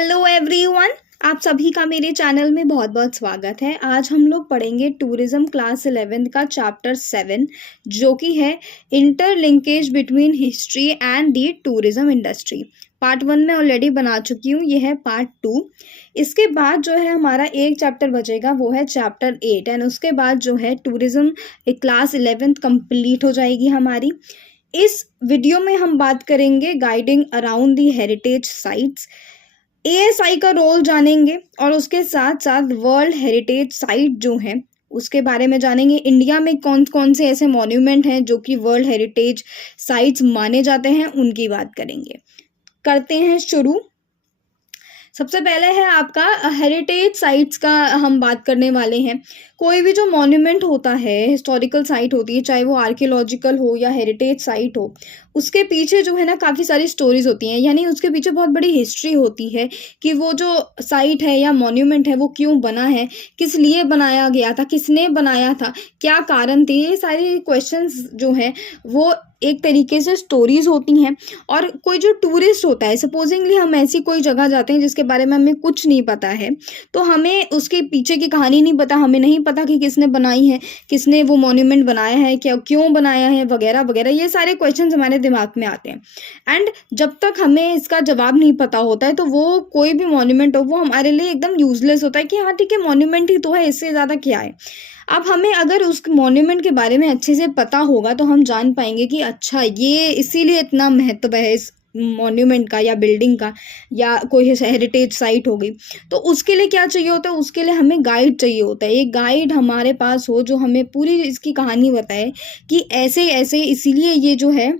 Hello everyone, आप सभी का मेरे चैनल में बहुत बहुत स्वागत है। आज हम लोग पढ़ेंगे टूरिज्म क्लास 11 का चैप्टर 7 जो कि है interlinkage between history and the tourism industry. Part 1 में ऑलरेडी बना चुकी हूँ, ये है पार्ट 2। इसके बाद जो है हमारा एक चैप्टर बचेगा, वो है चैप्टर 8 एंड उसके बाद जो है टूरिज्म क्लास 11 कंप्लीट हो जाएगी हमारी। इस वीडियो में हम बात करेंगे guiding around the heritage sites, ASI का रोल जानेंगे और उसके साथ साथ वर्ल्ड हेरिटेज साइट जो है उसके बारे में जानेंगे। इंडिया में कौन कौन से ऐसे मॉन्यूमेंट हैं जो कि वर्ल्ड हेरिटेज साइट्स माने जाते हैं, उनकी बात करेंगे। करते हैं शुरू। सबसे पहले है आपका हेरिटेज साइट्स का हम बात करने वाले हैं। कोई भी जो मॉन्यूमेंट होता है, हिस्टोरिकल साइट होती है, चाहे वो आर्कियोलॉजिकल हो या हेरिटेज साइट हो, उसके पीछे जो है ना काफ़ी सारी स्टोरीज होती हैं, यानी उसके पीछे बहुत बड़ी हिस्ट्री होती है कि वो जो साइट है या मॉन्यूमेंट है वो क्यों बना है, किस लिए बनाया गया था, किसने बनाया था, क्या कारण थे। ये सारे क्वेश्चंस जो हैं वो एक तरीके से स्टोरीज होती हैं। और कोई जो टूरिस्ट होता है, सपोजिंगली हम ऐसी कोई जगह जाते हैं जिसके बारे में हमें कुछ नहीं पता है, तो हमें उसके पीछे की कहानी नहीं पता, हमें नहीं पता कि किसने बनाई है, किसने वो मॉन्यूमेंट बनाया है, क्या क्यों बनाया है, वगैरह वगैरह। ये सारे क्वेश्चंस हमारे दिमाग में आते हैं एंड जब तक हमें इसका जवाब नहीं पता होता है तो वो कोई भी मॉन्यूमेंट हो वो हमारे लिए एकदम यूजलेस होता है कि हाँ ठीक है, मॉन्यूमेंट ही तो है, इससे ज़्यादा क्या है। अब हमें अगर उस मॉन्यूमेंट के बारे में अच्छे से पता होगा तो हम जान पाएंगे कि अच्छा ये इसीलिए इतना महत्व है इस मॉन्यूमेंट का या बिल्डिंग का या कोई हेरिटेज साइट होगी। तो उसके लिए क्या चाहिए होता है, उसके लिए हमें गाइड चाहिए होता है। एक गाइड हमारे पास हो जो हमें पूरी इसकी कहानी बताए कि ऐसे ऐसे इसीलिए ये जो है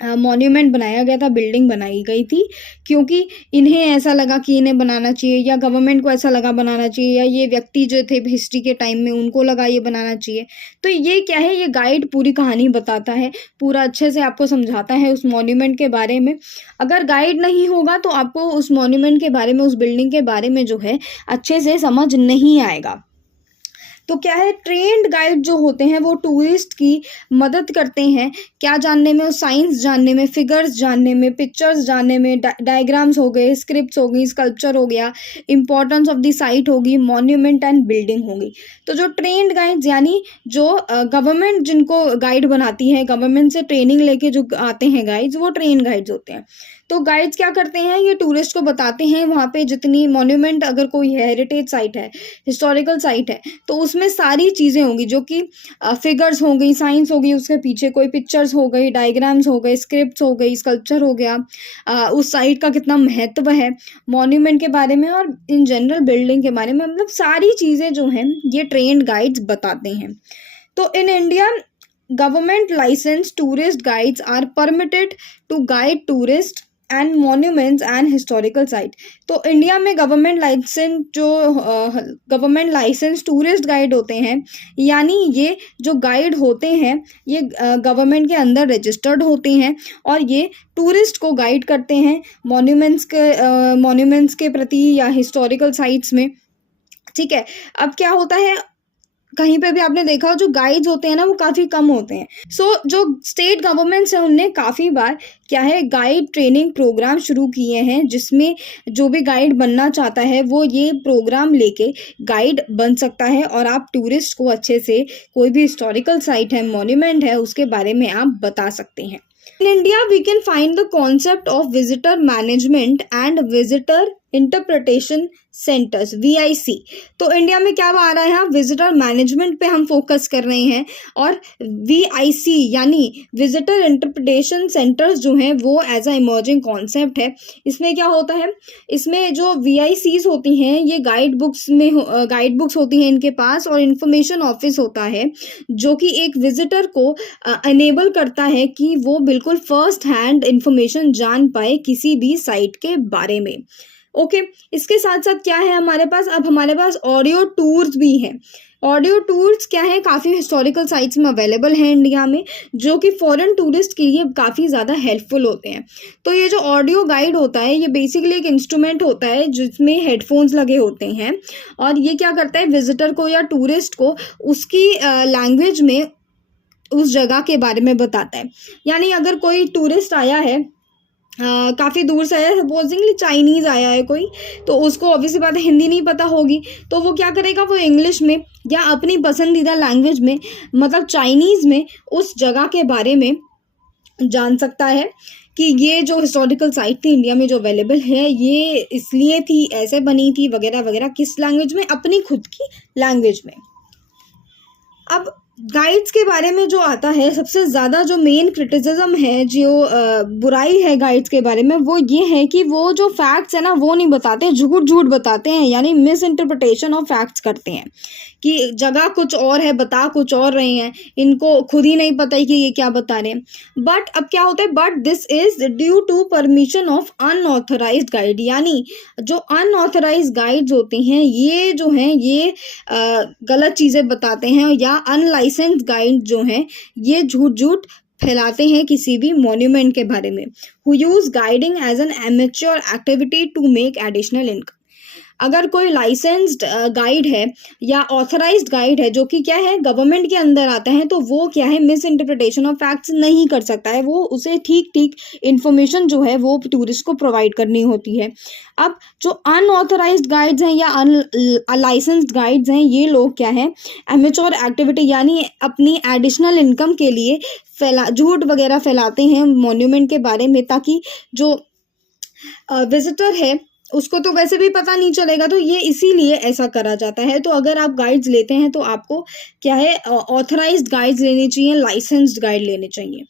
मॉन्यूमेंट बनाया गया था, बिल्डिंग बनाई गई थी क्योंकि इन्हें ऐसा लगा कि इन्हें बनाना चाहिए, या गवर्नमेंट को ऐसा लगा बनाना चाहिए, या ये व्यक्ति जो थे हिस्ट्री के टाइम में उनको लगा ये बनाना चाहिए। तो ये क्या है, ये गाइड पूरी कहानी बताता है, पूरा अच्छे से आपको समझाता है उस मॉन्यूमेंट के बारे में। अगर गाइड नहीं होगा तो आपको उस मॉन्यूमेंट के बारे में, उस बिल्डिंग के बारे में जो है अच्छे से समझ नहीं आएगा। तो क्या है, ट्रेंड गाइड जो होते हैं वो टूरिस्ट की मदद करते हैं क्या जानने में, साइंस जानने में, फिगर्स जानने में, पिक्चर्स जानने में, डायग्राम्स हो गए, स्क्रिप्ट्स हो गई, स्कल्पचर हो गया, इंपॉर्टेंस ऑफ द साइट होगी, मॉन्यूमेंट एंड बिल्डिंग होगी। तो जो ट्रेंड गाइड्स यानी जो गवर्नमेंट जिनको गाइड बनाती है, गवर्नमेंट से ट्रेनिंग लेके जो आते हैं गाइड्स, वो ट्रेन गाइड्स होते हैं। तो गाइड्स क्या करते हैं, ये टूरिस्ट को बताते हैं वहाँ पे जितनी मॉन्यूमेंट, अगर कोई हेरिटेज साइट है, हिस्टोरिकल साइट है, तो उसमें सारी चीज़ें होंगी जो कि फिगर्स हो गई, साइंस हो गई, उसके पीछे कोई पिक्चर्स हो गई, डायग्राम्स हो गए, स्क्रिप्ट्स हो गई, स्कल्पचर हो गया, उस साइट का कितना महत्व है, मॉन्यूमेंट के बारे में और इन जनरल बिल्डिंग के बारे में, मतलब सारी चीज़ें जो हैं ये ट्रेंड गाइड्स बताते हैं। तो in India government license tourist guides are permitted to guide tourist and monuments and historical site. तो इंडिया में गवर्नमेंट लाइसेंस टूरिस्ट गाइड होते हैं, यानी ये जो गाइड होते हैं ये गवर्नमेंट के अंदर रजिस्टर्ड होते हैं और ये टूरिस्ट को गाइड करते हैं मॉन्यूमेंट्स के प्रति या हिस्टोरिकल साइट्स में। ठीक है, अब क्या होता है, कहीं पे भी आपने देखा हो जो गाइड्स होते हैं ना वो काफ़ी कम होते हैं। जो स्टेट गवर्नमेंट्स हैं उनने काफ़ी बार क्या है, गाइड ट्रेनिंग प्रोग्राम शुरू किए हैं जिसमें जो भी गाइड बनना चाहता है वो ये प्रोग्राम लेके गाइड बन सकता है और आप टूरिस्ट को अच्छे से कोई भी हिस्टोरिकल साइट है, मॉन्यूमेंट है, उसके बारे में आप बता सकते हैं। In India, we can find the concept of visitor management and visitor interpretation centres, VIC। तो इंडिया में क्या आ रहा है, यहाँ विजिटर मैनेजमेंट पे हम फोकस कर रहे हैं और VIC यानी विजिटर इंटरप्रिटेशन सेंटर्स जो हैं वो एज अ इमर्जिंग कॉन्सेप्ट है। इसमें क्या होता है, इसमें जो VICs होती हैं ये गाइड बुक्स होती हैं इनके पास, और इंफॉर्मेशन ऑफिस होता है जो कि एक विजिटर को अनेबल करता है कि वो बिल्कुल फर्स्ट हैंड इंफॉर्मेशन जान पाए किसी भी साइट के बारे में। ओके, इसके साथ साथ क्या है हमारे पास, अब हमारे पास ऑडियो टूर्स भी हैं। ऑडियो टूर्स क्या है, काफ़ी हिस्टोरिकल साइट्स में अवेलेबल हैं इंडिया में, जो कि फॉरेन टूरिस्ट के लिए काफ़ी ज़्यादा हेल्पफुल होते हैं। तो ये जो ऑडियो गाइड होता है ये बेसिकली एक इंस्ट्रूमेंट होता है जिसमें हेडफोन्स लगे होते हैं और ये क्या करता है, विजिटर को या टूरिस्ट को उसकी लैंग्वेज में उस जगह के बारे में बताता है। यानी अगर कोई टूरिस्ट आया है काफ़ी दूर से आया है, सपोजिंगली चाइनीज़ आया है कोई, तो उसको ऑब्वियसली बात है हिंदी नहीं पता होगी, तो वो क्या करेगा, वो इंग्लिश में या अपनी पसंदीदा लैंग्वेज में, मतलब चाइनीज़ में, उस जगह के बारे में जान सकता है कि ये जो हिस्टोरिकल साइट थी इंडिया में जो अवेलेबल है, ये इसलिए थी, ऐसे बनी थी, वगैरह वगैरह, किस लैंग्वेज में, अपनी खुद की लैंग्वेज में। अब गाइड्स के बारे में जो आता है, सबसे ज़्यादा जो मेन क्रिटिसिज्म है, जो बुराई है गाइड्स के बारे में, वो ये है कि वो जो फैक्ट्स है ना, वो नहीं बताते, झूठ झूठ बताते हैं, यानी मिस इंटरप्रिटेशन ऑफ फैक्ट्स करते हैं कि जगह कुछ और है, बता कुछ और रहे हैं, इनको खुद ही नहीं पता है कि ये क्या बता रहे हैं। बट अब क्या होता है, but this is due to permission of unauthorized guide, यानी जो अनऑथराइज्ड गाइड्स होते हैं, ये जो हैं ये गलत चीज़ें बताते हैं, या अनलाइसेंस्ड गाइड जो हैं ये झूठ झूठ फैलाते हैं किसी भी मॉन्यूमेंट के बारे में। Who use guiding as an amateur activity to make additional income. अगर कोई लाइसेंस्ड गाइड है या ऑथराइज्ड गाइड है जो कि क्या है, गवर्नमेंट के अंदर आता है, तो वो क्या है, मिस इंटरप्रिटेशन ऑफ फैक्ट्स नहीं कर सकता है, वो उसे ठीक ठीक इन्फॉर्मेशन जो है वो टूरिस्ट को प्रोवाइड करनी होती है। अब जो अनऑथराइज्ड गाइड्स हैं या अनलाइसेंस्ड गाइड्स हैं, ये लोग क्या है, एमेच्योर एक्टिविटी यानी अपनी एडिशनल इनकम के लिए झूठ वगैरह फैलाते हैं मॉन्यूमेंट के बारे में, ताकि जो विजिटर है उसको तो वैसे भी पता नहीं चलेगा, तो ये इसीलिए ऐसा करा जाता है। तो अगर आप गाइड्स लेते हैं तो आपको क्या है, ऑथराइज्ड गाइड्स लेने चाहिए, लाइसेंस्ड गाइड लेने चाहिए।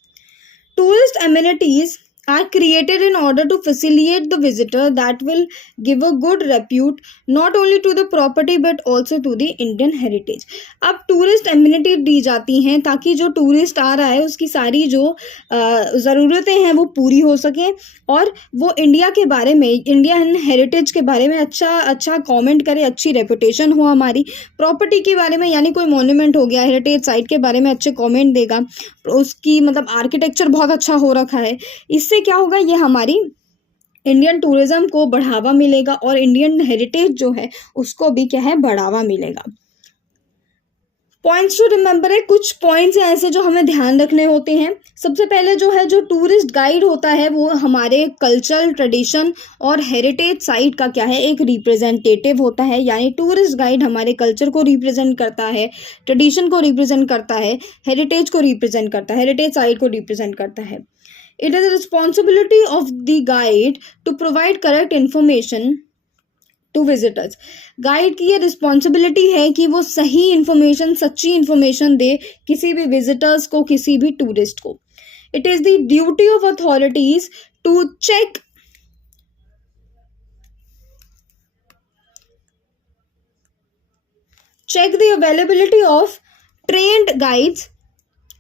Tourist amenities are created in order to facilitate the visitor that will give a good repute not only to the property but also to the Indian heritage। अब tourist amenity दी जाती हैं ताकि जो tourist आ रहा है उसकी सारी जो ज़रूरतें हैं वो पूरी हो सकें, और वो इंडिया के बारे में, इंडियन हेरिटेज के बारे में अच्छा कमेंट करे, अच्छी रेपुटेशन हो हमारी। प्रॉपर्टी के बारे में, यानी कोई मॉन्यूमेंट हो गया, हेरिटेज साइट के बारे में अच्छे कमेंट देगा, उसकी मतलब आर्किटेक्चर बहुत अच्छा हो रखा है, इससे क्या होगा, ये हमारी इंडियन टूरिज्म को बढ़ावा मिलेगा और इंडियन हेरिटेज जो है उसको भी क्या है, बढ़ावा मिलेगा। पॉइंट्स टू रिमेंबर है, कुछ पॉइंट्स हैं ऐसे जो हमें ध्यान रखने होते हैं। सबसे पहले जो है, जो टूरिस्ट गाइड होता है वो हमारे कल्चरल ट्रेडिशन और हेरिटेज साइट का क्या है, एक रिप्रेजेंटेटिव होता है, यानी टूरिस्ट गाइड हमारे कल्चर को रिप्रेजेंट करता है, ट्रेडिशन को रिप्रेजेंट करता है, हेरिटेज को रिप्रेजेंट करता है, हेरिटेज साइट को रिप्रेजेंट करता है। It is a responsibility of the guide to provide correct information to visitors। Guide की ये रिस्पॉन्सिबिलिटी है कि वो सही इंफॉर्मेशन, सच्ची इंफॉर्मेशन दे किसी भी विजिटर्स को, किसी भी टूरिस्ट को। It is the duty of authorities to check the availability of trained guides.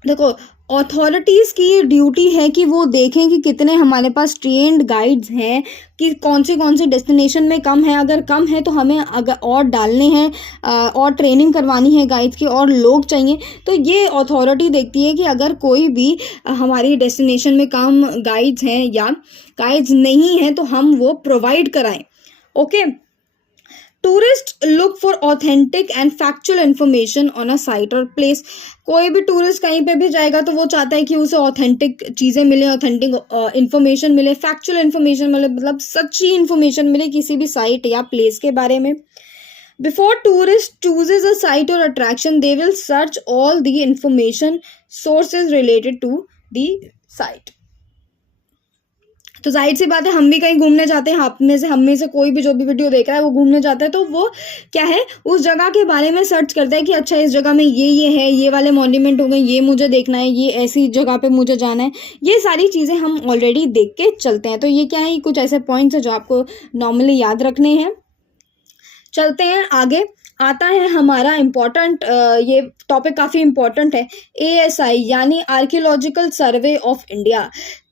देखो, अथॉरिटीज़ की ये ड्यूटी है कि वो देखें कि कितने हमारे पास ट्रेन्ड गाइड्स हैं, कि कौन सी डेस्टिनेशन में कम है, अगर कम है तो हमें अगर और डालने हैं, और ट्रेनिंग करवानी है गाइड्स की, और लोग चाहिए, तो ये अथॉरिटी देखती है कि अगर कोई भी हमारी डेस्टिनेशन में कम गाइड्स हैं या गाइड्स नहीं हैं तो हम वो प्रोवाइड कराएं। Okay. Tourist look for authentic and factual information on a site और प्लेस। कोई भी टूरिस्ट कहीं पे भी जाएगा तो वो चाहता है कि उसे ऑथेंटिक चीज़ें मिले, ऑथेंटिक इन्फॉर्मेशन मिले, फैक्चुअल इन्फॉर्मेशन मिले, मतलब सच्ची इन्फॉर्मेशन मिले किसी भी साइट या प्लेस के बारे में। Before tourist chooses a site or attraction, they will search all the information sources related to the site। तो जाहिर सी बात है, हम भी कहीं घूमने जाते हैं, हम में से कोई भी जो भी वीडियो देख रहा है वो घूमने जाता है, तो वो क्या है, उस जगह के बारे में सर्च करता है कि अच्छा इस जगह में ये है, ये वाले मॉन्यूमेंट हो गए, ये मुझे देखना है, ये ऐसी जगह पे मुझे जाना है, ये सारी चीज़ें हम ऑलरेडी देख के चलते हैं। तो ये क्या है, कुछ ऐसे पॉइंट्स हैं जो आपको नॉर्मली याद रखने हैं। चलते हैं आगे। आता है हमारा इम्पॉर्टेंट, ये टॉपिक काफ़ी इम्पॉर्टेंट है, ASI यानी आर्कियोलॉजिकल सर्वे ऑफ इंडिया।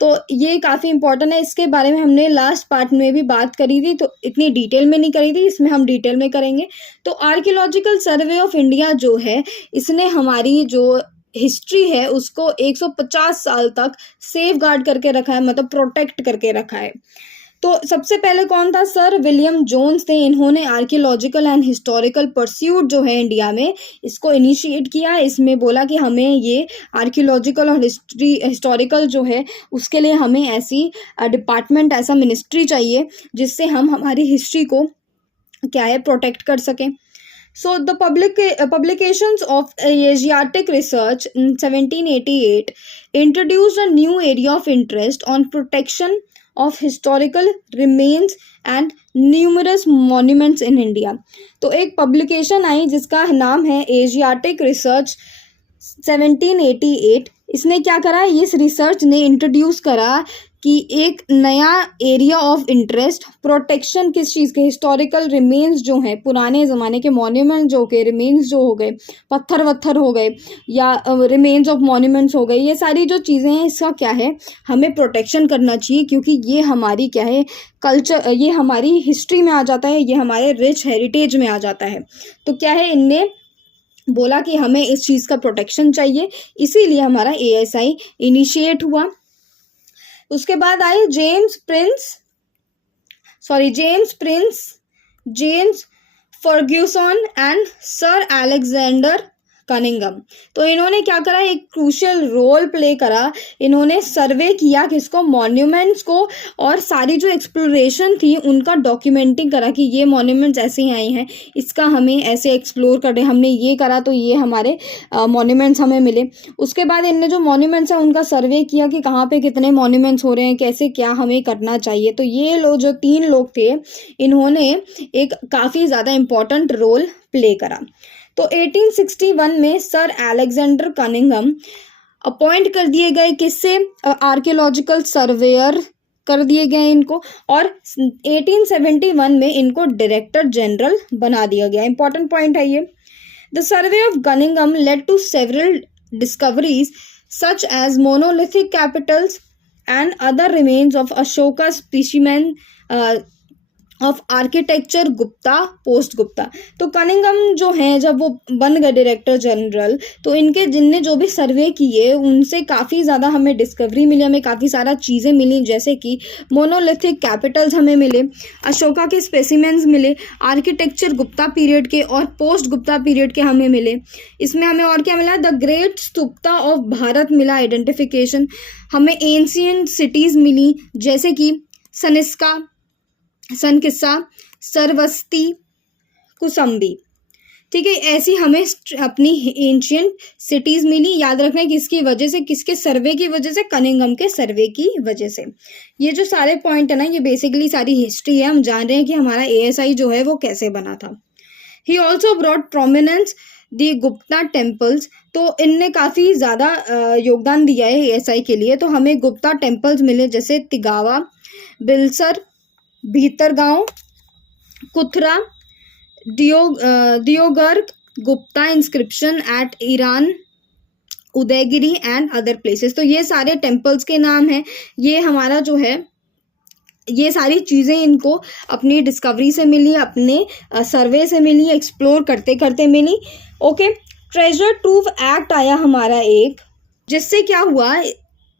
तो ये काफ़ी इम्पॉर्टेंट है, इसके बारे में हमने लास्ट पार्ट में भी बात करी थी, तो इतनी डिटेल में नहीं करी थी, इसमें हम डिटेल में करेंगे। तो आर्कियोलॉजिकल सर्वे ऑफ इंडिया जो है, इसने हमारी जो हिस्ट्री है उसको 150 साल तक सेफ गार्ड करके रखा है, मतलब प्रोटेक्ट करके रखा है। तो सबसे पहले कौन था? सर विलियम जोन्स थे। इन्होंने आर्कियोलॉजिकल एंड हिस्टोरिकल परस्यूट जो है इंडिया में, इसको इनिशिएट किया। इसमें बोला कि हमें ये आर्कियोलॉजिकल और हिस्टोरिकल जो है उसके लिए हमें ऐसी डिपार्टमेंट, ऐसा मिनिस्ट्री चाहिए जिससे हम हमारी हिस्ट्री को क्या है प्रोटेक्ट कर सकें। So the publications of Asiatic research in 1788 introduced a new area of interest on protection of historical remains and numerous monuments in India। तो एक पब्लिकेशन आई जिसका नाम है एशियाटिक रिसर्च 1788। इसने क्या करा? इस रिसर्च ने इंट्रोड्यूस करा कि एक नया एरिया ऑफ इंटरेस्ट, प्रोटेक्शन किस चीज़ के? हिस्टोरिकल रिमेन्स जो हैं, पुराने ज़माने के मॉन्यूमेंट जो के रिमेन्स जो हो गए, पत्थर वत्थर हो गए या रिमेन्स ऑफ मॉन्यूमेंट्स हो गए, ये सारी जो चीज़ें हैं इसका क्या है, हमें प्रोटेक्शन करना चाहिए क्योंकि ये हमारी क्या है कल्चर, ये हमारी हिस्ट्री में आ जाता है, ये हमारे रिच हेरिटेज में आ जाता है। तो क्या है, इनने बोला कि हमें इस चीज़ का प्रोटेक्शन चाहिए, इसीलिए हमारा ASI इनिशिएट हुआ। उसके बाद आए James Fergusson and sir Alexander Cunningham. तो इन्होंने क्या करा? एक क्रूशियल रोल प्ले करा। इन्होंने सर्वे किया किसको? मॉन्यूमेंट्स को, और सारी जो एक्सप्लोरेशन थी उनका डॉक्यूमेंटिंग करा कि ये मॉन्यूमेंट्स ऐसे आए हैं, इसका हमें ऐसे एक्सप्लोर करने, हमने ये करा तो ये हमारे मॉन्यूमेंट्स हमें मिले। उसके बाद इनने जो मॉन्यूमेंट्स हैं उनका सर्वे किया कि कहाँ पे कितने मॉन्यूमेंट्स हो रहे हैं, कैसे क्या हमें करना चाहिए। तो ये लोग जो 3 लोग थे, इन्होंने एक काफ़ी ज़्यादा इम्पॉर्टेंट रोल प्ले करा। तो 1861 में सर अलेक्जेंडर कनिंगम अपॉइंट कर दिए गए, किससे? आर्कियोलॉजिकल सर्वेयर कर दिए गए इनको, और 1871 में इनको डायरेक्टर जनरल बना दिया गया। इंपॉर्टेंट पॉइंट है ये। The survey of Cunningham led to several discoveries such as monolithic capitals and other remains of Ashoka specimens of architecture Gupta post Gupta. तो कनिंगम जो हैं, जब वो बन गए डायरेक्टर जनरल, तो इनके जिनने जो भी सर्वे किए उनसे काफ़ी ज़्यादा हमें डिस्कवरी मिली, हमें काफ़ी सारा चीज़ें मिली, जैसे कि मोनोलिथिक कैपिटल्स हमें मिले, अशोका के स्पेसिमेंस मिले, आर्किटेक्चर गुप्ता पीरियड के और पोस्ट गुप्ता पीरियड के हमें मिले। इसमें हमें और क्या मिला? द ग्रेट स्तूपता ऑफ भारत मिला, आइडेंटिफिकेशन। हमें एंशियंट सिटीज़ मिली जैसे कि सनकिस्सा, सरवस्ती, कुसम्बी। ठीक है, ऐसी हमें अपनी एंशियंट सिटीज़ मिली। याद रखना है किसकी वजह से? किसके सर्वे की वजह से? कनिंगम के सर्वे की वजह से। ये जो सारे पॉइंट है ना, ये बेसिकली सारी हिस्ट्री है। हम जान रहे हैं कि हमारा ASI जो है वो कैसे बना था। He also brought prominence the Gupta temples. तो इनने काफ़ी ज़्यादा योगदान दिया है ASI के लिए। तो हमें गुप्ता टेम्पल्स मिले जैसे Tigawa, Bilsar, Bhitargaon, Kuthra, Deogarh, Gupta inscription at Eran, Udayagiri and other places. तो ये सारे टेम्पल्स के नाम हैं। ये हमारा जो है, ये सारी चीज़ें इनको अपनी डिस्कवरी से मिली, अपने सर्वे से मिली, एक्सप्लोर करते करते मिली। ओके, ट्रेजर ट्रूव एक्ट आया हमारा एक, जिससे क्या हुआ,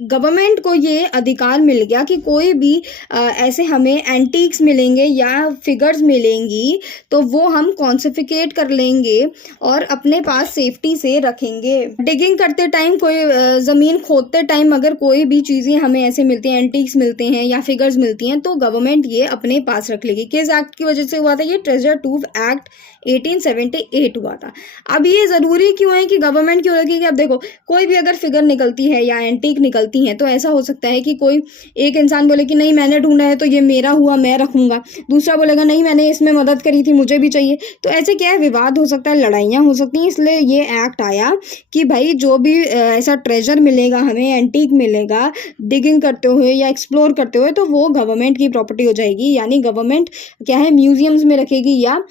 गवर्नमेंट को ये अधिकार मिल गया कि कोई भी ऐसे हमें एंटीक्स मिलेंगे या फिगर्स मिलेंगी तो वो हम कॉन्सिफिकेट कर लेंगे और अपने पास सेफ्टी से रखेंगे। डिगिंग करते टाइम, कोई ज़मीन खोदते टाइम अगर कोई भी चीज़ें हमें ऐसे मिलती हैं, एंटीक्स मिलते हैं या फिगर्स मिलती हैं, तो गवर्नमेंट ये अपने पास रख लेगी। किस एक्ट की वजह से हुआ था ये? ट्रेजर ट्रूव एक्ट 1878 हुआ था। अब ये ज़रूरी क्यों है कि गवर्नमेंट क्यों रखेगी? अब देखो, कोई भी अगर फिगर निकलती है या एंटीक निकलती हैं तो ऐसा हो सकता है कि कोई एक इंसान बोले कि नहीं मैंने ढूंढा है तो ये मेरा हुआ, मैं रखूंगा। दूसरा बोलेगा नहीं मैंने इसमें मदद करी थी, मुझे भी चाहिए। तो ऐसे क्या है, विवाद हो सकता है, लड़ाइयाँ हो सकती हैं। इसलिए ये एक्ट आया कि भाई जो भी ऐसा ट्रेजर मिलेगा हमें, एंटीक मिलेगा डिगिंग करते हुए या एक्सप्लोर करते हुए, तो वो गवर्नमेंट की प्रॉपर्टी हो जाएगी। यानी गवर्नमेंट क्या है, म्यूजियम्स में रखेगी या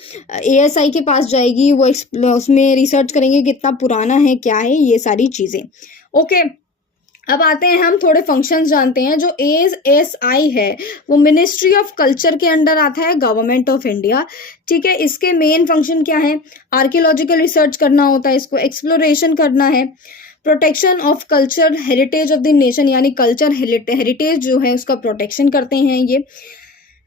ASI के पास जाएगी, वो उसमें रिसर्च करेंगे कितना पुराना है, क्या है, ये सारी चीज़ें। ओके, अब आते हैं हम थोड़े फंक्शंस जानते हैं। जो ASI है वो मिनिस्ट्री ऑफ कल्चर के अंडर आता है, गवर्नमेंट ऑफ इंडिया। ठीक है, इसके मेन फंक्शन क्या है? आर्कियोलॉजिकल रिसर्च करना होता है, इसको एक्सप्लोरेशन करना है, protection of culture heritage of the nation, यानी कल्चर हेरिटेज जो है उसका प्रोटेक्शन करते हैं ये।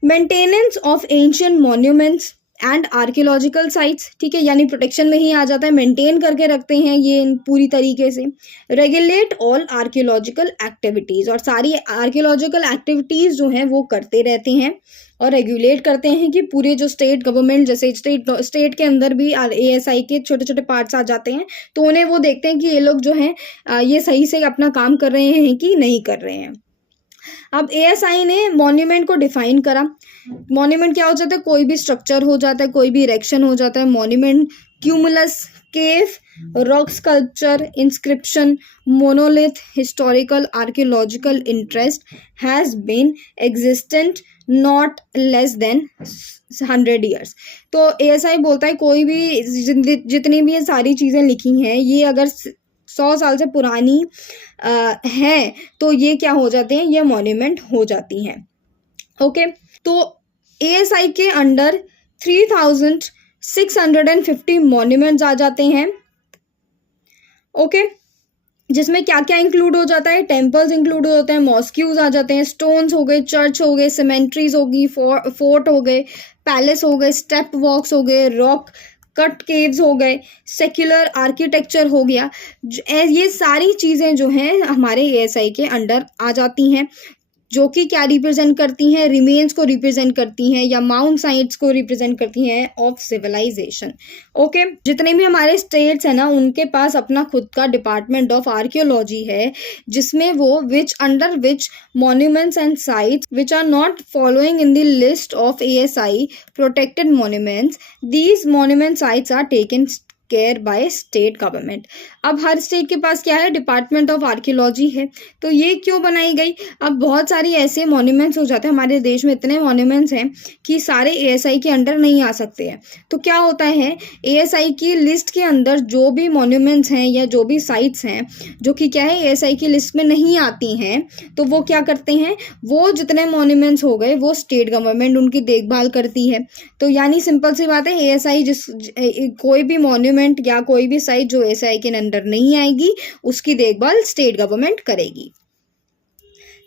Maintenance of ancient monuments and archaeological sites, ठीक है, यानी प्रोटेक्शन में ही आ जाता है, मेंटेन करके रखते हैं ये पूरी तरीके से। रेगुलेट ऑल आर्कियोलॉजिकल एक्टिविटीज़, और सारी आर्कियोलॉजिकल एक्टिविटीज़ जो हैं वो करते रहते हैं और रेगुलेट करते हैं कि पूरे जो स्टेट गवर्नमेंट, जैसे स्टेट के अंदर भी ASI के छोटे छोटे पार्ट्स आ जाते हैं, तो उन्हें वो देखते हैं कि ये लोग जो हैं ये सही से अपना काम कर रहे हैं कि नहीं कर रहे हैं। अब ASI ने मॉन्यूमेंट को डिफाइन करा। मॉन्यूमेंट क्या हो जाता है? कोई भी स्ट्रक्चर हो जाता है, कोई भी इरेक्शन हो जाता है monument. Tumulus, cave, rock sculpture, inscription, monolith, historical archaeological interest has been existent not less than 100 years. तो ASI बोलता है कोई भी जितनी भी ये सारी चीज़ें लिखी हैं, ये अगर 100 साल से पुरानी हैं तो ये क्या हो जाते हैं? ये मॉन्यूमेंट हो जाती हैं। ओके, तो ASI के अंडर 3650 मॉन्यूमेंट्स आ जाते हैं। ओके, जिसमें क्या क्या इंक्लूड हो जाता है? टेम्पल्स इंक्लूड हो जाते हैं, मॉस्क्यूज आ जाते हैं, स्टोन्स हो गए, चर्च हो गए, सेमेंट्रीज होगी, फोर्ट हो गए, पैलेस हो गए, स्टेप वॉक्स हो गए, रॉक कट केव्स हो गए, सेक्युलर आर्किटेक्चर हो गया। ये सारी चीज़ें जो हैं हमारे ASI के अंडर आ जाती हैं, जो कि क्या रिप्रेजेंट करती हैं? रिमेन्स को रिप्रेजेंट करती हैं या माउंट साइट्स को रिप्रेजेंट करती हैं ऑफ सिविलाइजेशन। ओके, जितने भी हमारे स्टेट्स हैं ना, उनके पास अपना खुद का डिपार्टमेंट ऑफ आर्कियोलॉजी है, जिसमें वो under which monuments and sites which are not following in the list of ASI protected monuments, these monument sites are taken care by state government. अब हर स्टेट के पास क्या है? डिपार्टमेंट ऑफ आर्कियोलॉजी है। तो ये क्यों बनाई गई? अब बहुत सारी ऐसे मॉन्यूमेंट्स हो जाते हैं हमारे देश में, इतने मॉन्यूमेंट्स हैं कि सारे ASI के अंडर नहीं आ सकते हैं। तो क्या होता है? ASI की लिस्ट के अंदर जो भी मॉन्यूमेंट्स हैं या जो भी साइट्स हैं जो कि क्या है ASI की लिस्ट में नहीं आती हैं, तो वो क्या करते हैं? वो जितने मॉन्यूमेंट्स हो गए वो स्टेट गवर्नमेंट उनकी देखभाल करती है। तो यानी सिंपल सी बात है, ASI कोई भी मॉन्यूमेंट या कोई भी साइट जो ASI के अंडर नहीं आएगी, उसकी देखभाल स्टेट गवर्नमेंट करेगी।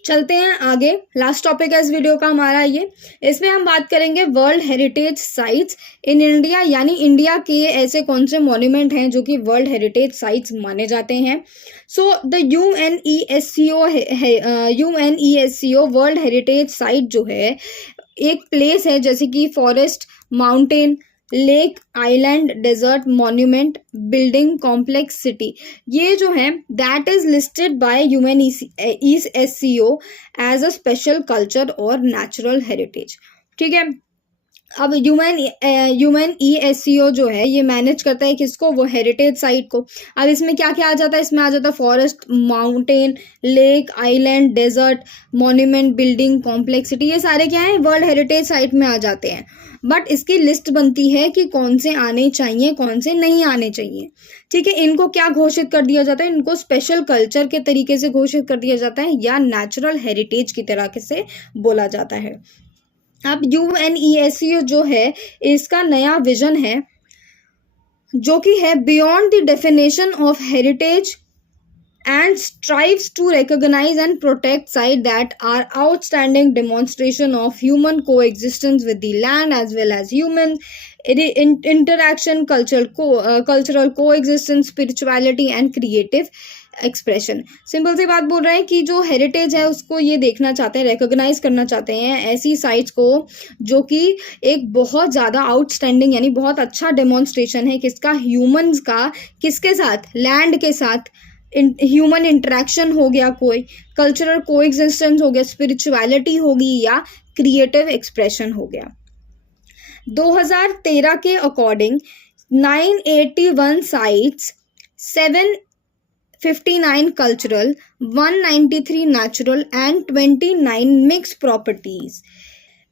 चलते हैं आगे। लास्ट टॉपिक है इस वीडियो का हमारा ये। इसमें हम बात करेंगे world heritage sites in India, यानी इंडिया के ऐसे कौन से मॉन्यूमेंट हैं जो कि वर्ल्ड हेरिटेज साइट्स माने जाते हैं। So the UNESCO world heritage site जो है एक प्लेस है, जैसे कि forest, mountain, lake, island, desert, monument, building, complex, city, ये जो है that is listed by UNESCO as a special culture और नेचुरल हेरिटेज। ठीक है, अब UNESCO जो है ये मैनेज करता है किसको? वो हेरिटेज साइट को। अब इसमें क्या क्या आ जाता है? इसमें आ जाता है forest, mountain, lake, island, desert, monument, building, complexity, ये सारे क्या हैं? वर्ल्ड हेरिटेज साइट में आ जाते हैं। बट इसकी लिस्ट बनती है कि कौन से आने चाहिए, कौन से नहीं आने चाहिए। ठीक है, इनको क्या घोषित कर दिया जाता है? इनको स्पेशल कल्चर के तरीके से घोषित कर दिया जाता है या नेचुरल हेरिटेज की तरह से बोला जाता है। अब UNESCO जो है इसका नया विजन है जो कि है beyond the definition of heritage and strives to recognize and protect sites that are outstanding demonstration of human coexistence with the land as well as human interaction, cultural coexistence, spirituality and creative expression. Simple सी बात बोल रहे हैं कि जो heritage है उसको ये देखना चाहते हैं, रिकॉग्नाइज करना चाहते हैं ऐसी साइट्स को जो कि एक बहुत ज़्यादा आउटस्टैंडिंग यानी बहुत अच्छा डेमोन्स्ट्रेशन है किसका? ह्यूमंस का। किसके साथ? लैंड के साथ। ह्यूमन इंटरेक्शन हो गया, कोई कल्चरल कोएग्जिस्टेंस हो गया, स्पिरिचुअलिटी होगी या क्रिएटिव एक्सप्रेशन हो गया। 2013 के according 981 sites, 759 cultural, 193 natural and 29 mix properties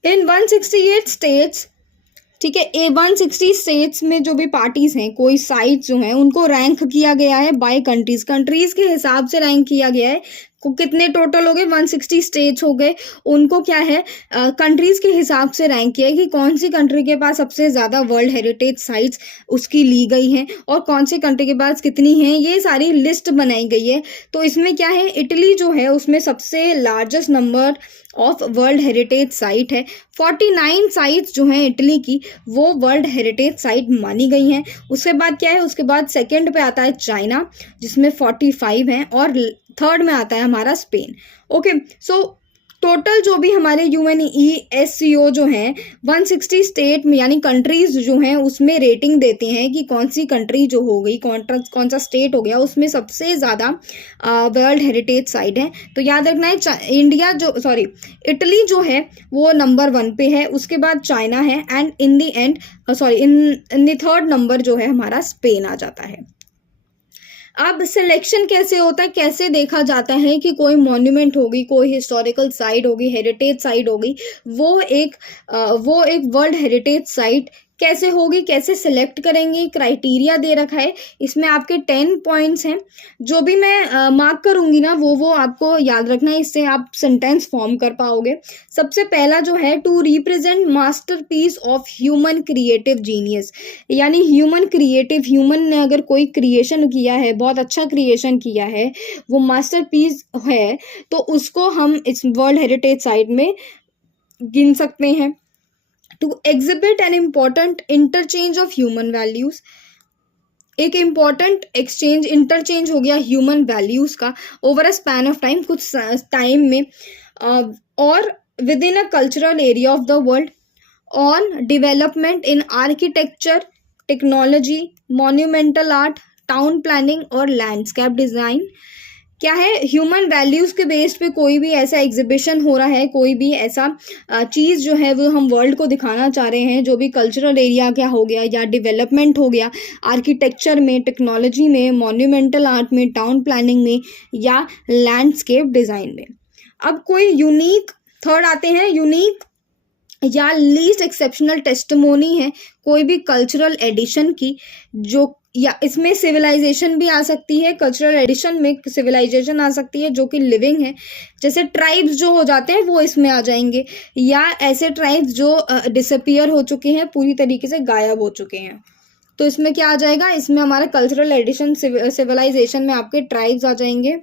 in 168 states. ठीक है, 160 स्टेट्स में जो भी पार्टीज हैं, कोई साइट्स जो हैं उनको रैंक किया गया है बाय कंट्रीज के हिसाब से रैंक किया गया है को कितने टोटल हो गए, 160 स्टेट्स हो गए। उनको क्या है कंट्रीज के हिसाब से रैंक किया है कि कौन सी कंट्री के पास सबसे ज़्यादा वर्ल्ड हेरिटेज साइट्स उसकी ली गई हैं और कौन सी कंट्री के पास कितनी हैं, ये सारी लिस्ट बनाई गई है। तो इसमें क्या है, इटली जो है उसमें सबसे largest number of world heritage site है। 49 साइट्स जो हैं इटली की वो वर्ल्ड हेरिटेज साइट मानी गई हैं। उसके बाद क्या है, उसके बाद सेकंड पे आता है चाइना जिसमें 45 हैं और थर्ड में आता है हमारा स्पेन। ओके, सो टोटल जो भी हमारे UNESCO जो हैं 160 स्टेट में यानी कंट्रीज जो हैं उसमें रेटिंग देते हैं कि कौन सी कंट्री जो हो गई, कौन सा स्टेट हो गया उसमें सबसे ज़्यादा वर्ल्ड हेरिटेज साइट है। तो याद रखना है इटली जो है वो नंबर 1 पे है, उसके बाद चाइना है and in the third number जो है हमारा स्पेन आ जाता है। अब सिलेक्शन कैसे होता है, कैसे देखा जाता है कि कोई मॉन्यूमेंट होगी, कोई हिस्टोरिकल साइट होगी, हेरिटेज साइट होगी, वो एक वर्ल्ड हेरिटेज साइट कैसे होगी, कैसे सिलेक्ट करेंगे, क्राइटेरिया दे रखा है। इसमें आपके 10 पॉइंट्स हैं, जो भी मैं मार्क करूंगी ना वो आपको याद रखना है, इससे आप सेंटेंस फॉर्म कर पाओगे। सबसे पहला जो है, to represent masterpiece of human creative genius, यानी ह्यूमन ने अगर कोई क्रिएशन किया है, बहुत अच्छा क्रिएशन किया है, वो मास्टरपीस है, तो उसको हम इस वर्ल्ड हेरिटेज साइट में गिन सकते हैं। To exhibit an important interchange of human values, एक इम्पॉर्टेंट इंटरचेंज हो गया ह्यूमन वैल्यूज का over a span of time, कुछ टाइम में, और within a cultural area of the world, on development in architecture, technology, monumental art, town planning और landscape design. क्या है, ह्यूमन वैल्यूज़ के बेस पे कोई भी ऐसा एग्जीबिशन हो रहा है, कोई भी ऐसा चीज़ जो है वो हम वर्ल्ड को दिखाना चाह रहे हैं, जो भी कल्चरल एरिया क्या हो गया या डेवलपमेंट हो गया, आर्किटेक्चर में, टेक्नोलॉजी में, मॉन्यूमेंटल आर्ट में, टाउन प्लानिंग में या लैंडस्केप डिज़ाइन में। अब कोई यूनिक, थर्ड आते हैं यूनिक या लीस्ट एक्सेप्शनल टेस्टिमोनी है कोई भी कल्चरल एडिशन की, जो या इसमें सिविलाइजेशन भी आ सकती है, कल्चरल एडिशन में सिविलाइजेशन आ सकती है जो कि लिविंग है, जैसे ट्राइब्स जो हो जाते हैं वो इसमें आ जाएंगे, या ऐसे ट्राइब्स जो डिसअपियर हो चुके हैं, पूरी तरीके से गायब हो चुके हैं, तो इसमें क्या आ जाएगा, इसमें हमारा कल्चरल एडिशन, सिविलाइजेशन में आपके ट्राइब्स आ जाएंगे।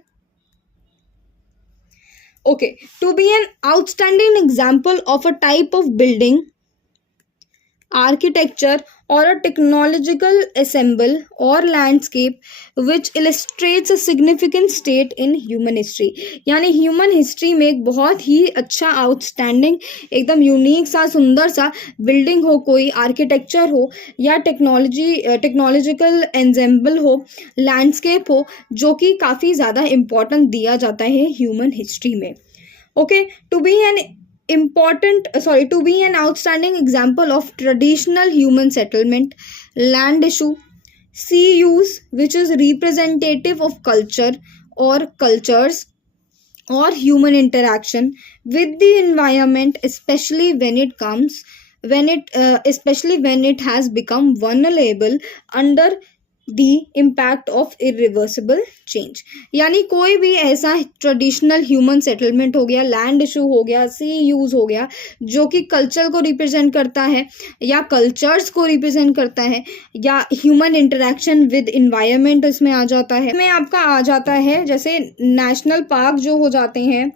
Okay, to be an outstanding example of a type of building, architecture or a technological ensemble or landscape which illustrates a significant state in human history, यानी ह्यूमन हिस्ट्री में एक बहुत ही अच्छा outstanding, एकदम unique सा, सुंदर सा बिल्डिंग हो, कोई आर्किटेक्चर हो या टेक्नोलॉजिकल एंसेम्बल हो, लैंडस्केप हो, जो कि काफ़ी ज़्यादा इम्पोर्टेंट दिया जाता है ह्यूमन हिस्ट्री में। Okay, to be an outstanding example of traditional human settlement, land issue, sea use which is representative of culture or cultures or human interaction with the environment, especially when it has become vulnerable under the impact of irreversible change, यानी कोई भी ऐसा traditional human settlement हो गया, land issue हो गया, सी use हो गया, जो कि कल्चर को रिप्रेजेंट करता है या कल्चर्स को रिप्रेजेंट करता है, या ह्यूमन इंटरेक्शन विद इन्वायरमेंट इसमें आ जाता है। इसमें आपका आ जाता है जैसे नेशनल पार्क जो हो जाते हैं,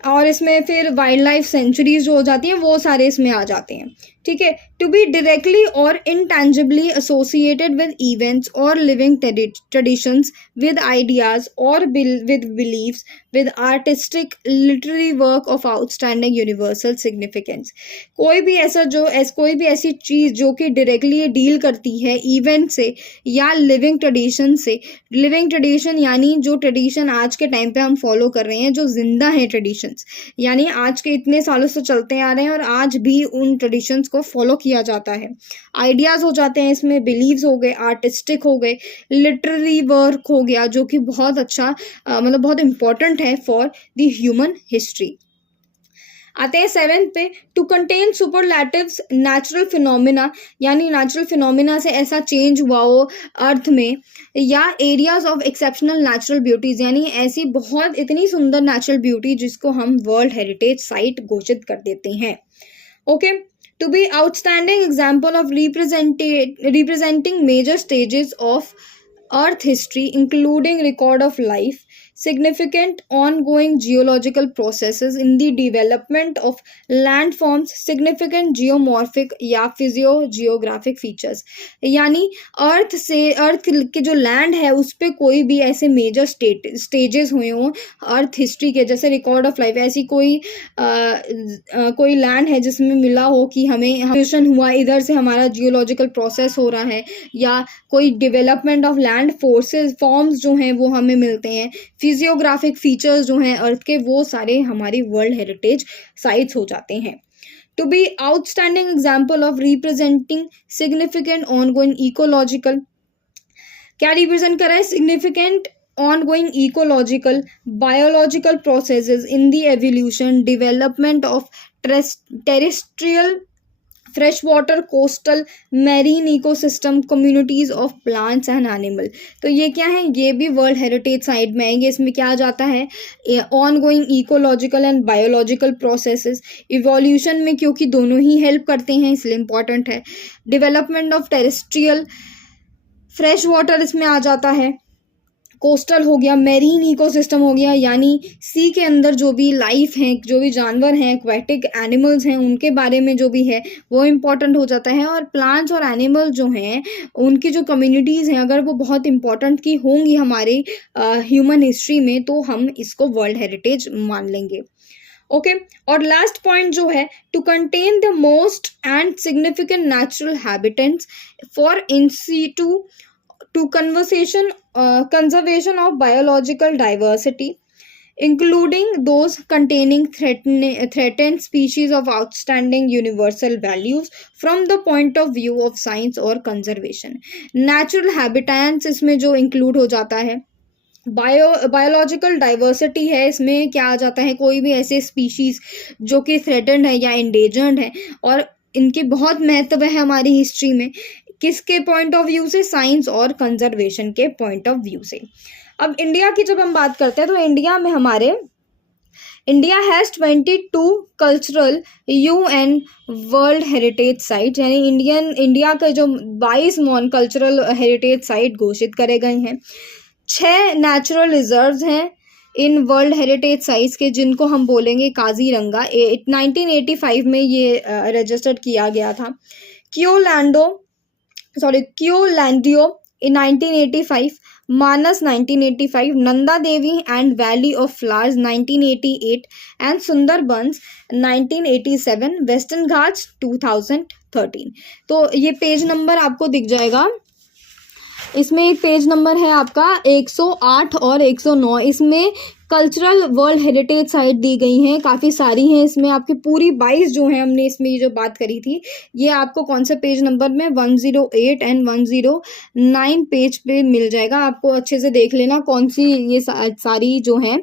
और इसमें फिर वाइल्ड लाइफ सेंचुरीज जो हो जाती हैं वो सारे इसमें आ जाते हैं। ठीक है, टू बी डायरेक्टली और इंटेंजिबली एसोसिएटेड विद इवेंट्स और लिविंग ट्रेडिशंस, विद आइडियाज और with beliefs, with artistic literary work of outstanding universal significance, कोई भी ऐसी चीज़ जो कि डायरेक्टली डील करती है इवेंट से या लिविंग ट्रेडिशन से। लिविंग ट्रेडिशन यानी जो ट्रेडिशन आज के टाइम पे हम फॉलो कर रहे हैं, जो जिंदा है ट्रेडिशंस, यानी आज के इतने सालों से चलते आ रहे हैं और आज भी उन ट्रेडिशंस को फॉलो किया जाता है। आइडियाज़ हो जाते हैं इसमें, बिलीव्स हो गए, आर्टिस्टिक हो गए, लिटरेरी वर्क हो गया, जो कि बहुत अच्छा मतलब बहुत इंपॉर्टेंट है फॉर द ह्यूमन हिस्ट्री। आते हैं 7th पे, to contain superlatives natural phenomena, यानी नेचुरल फिनोमिना से ऐसा चेंज हुआ हो अर्थ में, या areas of exceptional natural beauties, यानी ऐसी बहुत इतनी सुंदर नेचुरल ब्यूटी जिसको हम वर्ल्ड हेरिटेज साइट घोषित कर देते हैं. Okay, to be outstanding example of representing major stages of earth history including record of life, significant ongoing geological processes in the development of landforms, significant geomorphic या physio-geographic features, यानी अर्थ के जो land है उस पे कोई भी ऐसे मेजर स्टेजेस हुए हों अर्थ हिस्ट्री के, जैसे रिकॉर्ड ऑफ लाइफ, ऐसी कोई लैंड है जिसमें मिला हो कि हमें फ्यूजन हुआ, इधर से हमारा जियोलॉजिकल प्रोसेस हो रहा है, या कोई डेवलपमेंट ऑफ लैंड फॉर्म्स जो हैं वो हमें मिलते हैं, फिजियोग्राफिक फीचर्स जो हैं अर्थ के, वो सारे हमारी वर्ल्ड हेरिटेज साइट्स हो जाते हैं. To be outstanding example of representing significant ongoing ecological, क्या रिप्रेजेंट कर रहा है? Significant ongoing ecological biological processes in the evolution development of terrestrial freshwater coastal marine ecosystem communities of plants and animal. तो ये क्या है? ये भी वर्ल्ड हेरिटेज साइट में आएंगे. इसमें क्या आ जाता है? ongoing ecological and biological processes, evolution में, क्योंकि दोनों ही हेल्प करते हैं इसलिए इम्पॉर्टेंट है. Development of terrestrial fresh water इसमें आ जाता है, कोस्टल हो गया, मेरीन इकोसिस्टम हो गया, यानी सी के अंदर जो भी लाइफ हैं, जो भी जानवर हैं, एक्वेटिक एनिमल्स हैं, उनके बारे में जो भी है वो इम्पॉर्टेंट हो जाता है. और प्लांट्स और एनिमल जो हैं उनकी जो कम्युनिटीज़ हैं अगर वो बहुत इंपॉर्टेंट की होंगी हमारी ह्यूमन हिस्ट्री में, तो हम इसको वर्ल्ड हेरिटेज मान लेंगे. ओके, और लास्ट पॉइंट जो है, to contain the most and significant natural habitats for in situ to conservation of biological diversity, including those containing threatened species of outstanding universal values from the point of view of science or conservation. Natural habitats इसमें जो include हो जाता है, biological diversity है, इसमें क्या आ जाता है? कोई भी ऐसे स्पीशीज जो कि थ्रेटेंड है या इंडेंजर्ड है और इनके बहुत महत्व है हमारी हिस्ट्री में. किसके पॉइंट ऑफ व्यू से? साइंस और कंजर्वेशन के पॉइंट ऑफ व्यू से. अब इंडिया की जब हम बात करते हैं तो इंडिया में हमारे India has 22 cultural UN world heritage site, यानी इंडिया के जो 22 नॉन कल्चरल हेरिटेज साइट घोषित करे गए हैं. 6 नेचुरल रिजर्व्स हैं इन वर्ल्ड हेरिटेज साइट्स के, जिनको हम बोलेंगे काजीरंगा. 1985 में ये रजिस्टर्ड किया गया था. क्योलैंडियो in 1985, Manas 1985, Nanda Devi and valley of flowers 1988 and Sundarbans 1987, western Ghats 2013. तो ये पेज नंबर आपको दिख जाएगा. इसमें एक पेज नंबर है आपका 108 और 109. इसमें कल्चरल वर्ल्ड हेरिटेज साइट दी गई हैं, काफ़ी सारी हैं. इसमें आपकी पूरी 22 जो हैं, हमने इसमें ये जो बात करी थी, ये आपको कौन से पेज नंबर में 108 एंड 109 पेज पे मिल जाएगा. आपको अच्छे से देख लेना कौन सी ये सारी जो हैं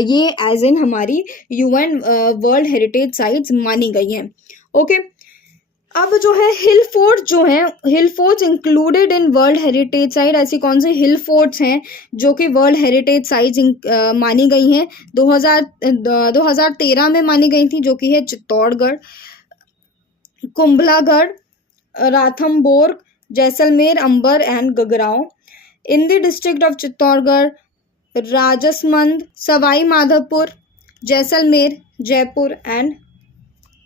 ये एज इन हमारी UN वर्ल्ड हेरिटेज साइट्स मानी गई हैं. ओके, अब जो है hill forts included in world heritage site. ऐसी कौन से हिल फोर्ट्स हैं जो कि वर्ल्ड हेरिटेज साइट्स मानी गई हैं? 2013 में मानी गई थी, जो कि है Chittorgarh, Kumbhalgarh, Ranthambore, Jaisalmer, Amber and Gagron. In the district of Chittorgarh, Rajsamand, Sawai Madhopur, Jaisalmer, Jaipur and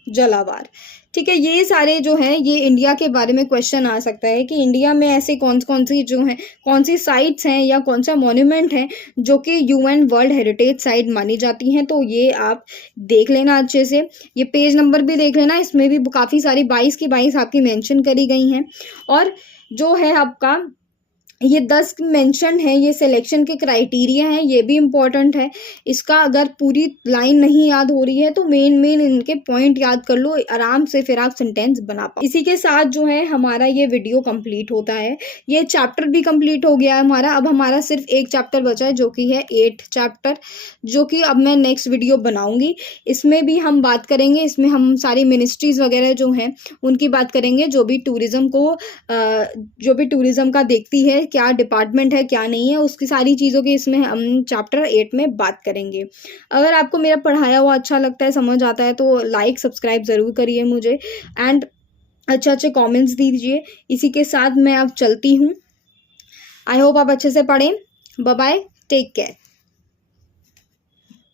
Jhalawar. ठीक है, ये सारे जो हैं ये इंडिया के बारे में क्वेश्चन आ सकता है कि इंडिया में ऐसे कौन सी जो हैं, कौन सी साइट्स हैं या कौन सा मॉन्यूमेंट है जो कि UN वर्ल्ड हेरिटेज साइट मानी जाती हैं. तो ये आप देख लेना अच्छे से, ये पेज नंबर भी देख लेना. इसमें भी काफ़ी सारी 22 की 22 आपकी मेंशन करी गई हैं. और जो है आपका ये 10 मेंशन है, ये सिलेक्शन के क्राइटेरिया हैं, ये भी इम्पोर्टेंट है। इसका अगर पूरी लाइन नहीं याद हो रही है तो मेन इनके पॉइंट याद कर लो, आराम से फिर आप सेंटेंस बना पाओ। इसी के साथ जो है हमारा ये वीडियो कंप्लीट होता है। ये चैप्टर भी कंप्लीट हो गया है हमारा। अब हमारा सिर्फ एक चैप्टर बचा है जो कि है 8th चैप्टर, जो कि अब मैं नेक्स्ट वीडियो बनाऊंगी। इसमें भी हम बात करेंगे, इसमें हम सारी मिनिस्ट्रीज वगैरह जो हैं उनकी बात करेंगे, जो भी टूरिज्म का देखती है, क्या डिपार्टमेंट है क्या नहीं है, उसकी सारी चीज़ों की इसमें हम चैप्टर 8 में बात करेंगे। अगर आपको मेरा पढ़ाया हुआ अच्छा लगता है, समझ आता है, तो लाइक सब्सक्राइब ज़रूर करिए मुझे, एंड अच्छे कमेंट्स दीजिए। इसी के साथ मैं अब चलती हूँ। आई होप आप अच्छे से पढ़ें। Bye bye, take care.